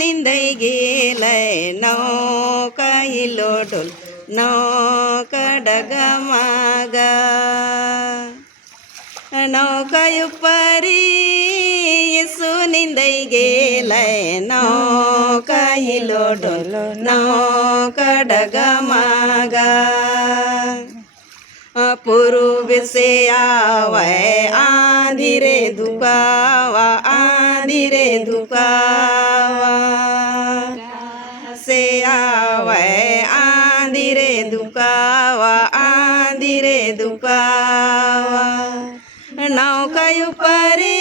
निंदै गेलै नौका हिलो डोल नौका डगमगा नौका उपरी यसो निंदै गेलै नौका हिलो डोल नौका डगमगा पूर्व से आवे आंधी रे दुकावा आंधी रे दुकावा से आवे आंधी रे दुकावा आंधी रे दुकावा नौका उपरी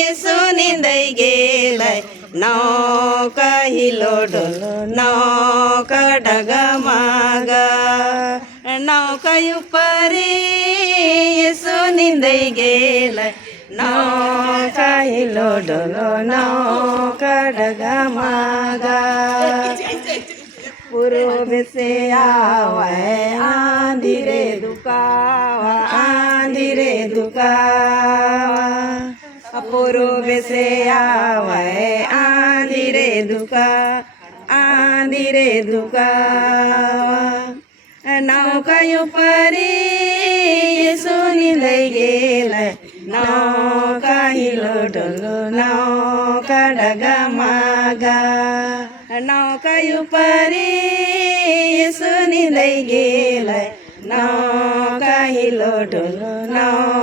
यसो निंदै गेलै नौका हिलो डोल नौका डगमगा नौका उपरी यसो निंदै गेलै नौका हिलो डोल नौका डगमगा पूर्व से आवे आंधी रे दुकावा आंधी रे दुकावा पूर्व से आवे आंधी रे दुका आंधी रे दुकावा नौका उपरी यसो निंदै गेलै नौका हिलो डोल नौका डगमगा नौका उपरी यसो निंदै गेलै नौका हिलो डोल नौका